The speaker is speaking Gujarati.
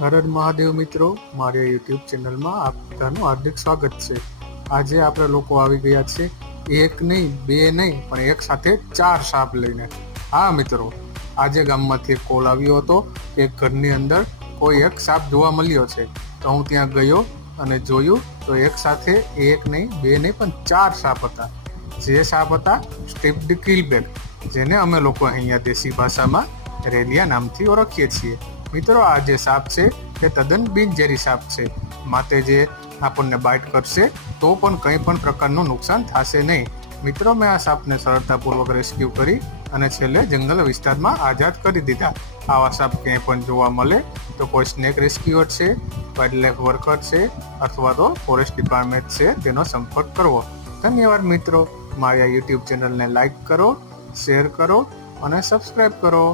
હર હર મહાદેવ મિત્રો, મારી યુટ્યુબ ચેનલમાં આપ બધાનું હાર્દિક સ્વાગત છે। આજે આપણે લોકો આવી ગયા છે એક નહીં, બે નહીં, પણ એક સાથે 4 સાપ લઈને। હા મિત્રો, આજે ગામમાંથી એક કોલ આવ્યો હતો કે ઘરની અંદર કોઈ એક સાપ જોવા મળ્યો છે। તો હું ત્યાં ગયો અને જોયું તો એક સાથે એક નહીં, બે નહીં, પણ 4 સાપ હતા। જે સાપ હતા સ્ટ્રીપ્ડ કિલબેક, જેને અમે લોકો અહીંયા દેશી ભાષામાં રેલિયા નામથી ઓળખીએ છીએ। મિત્રો, આ જે સાપ છે તે તદ્દન બિનઝેરી સાપ છે, માટે જે આપણને બાઇટ કરશે તો પણ કંઈ પણ પ્રકારનું નુકસાન થશે નહીં। મિત્રો, મેં આ સાપને સરળતાપૂર્વક રેસ્ક્યુ કરી અને છેલ્લે જંગલ વિસ્તારમાં આઝાદ કરી દીધા। આવા સાપ ક્યાંય પણ જોવા મળે તો કોઈ સ્નેક રેસ્ક્યુઅર છે, વાઇલ્ડલાઇફ વર્કર છે અથવા તો ફોરેસ્ટ ડિપાર્ટમેન્ટ છે, તેનો સંપર્ક કરવો। ધન્યવાદ મિત્રો, મારી આ યુટ્યુબ ચેનલને લાઇક કરો, શેર કરો અને સબસ્ક્રાઈબ કરો।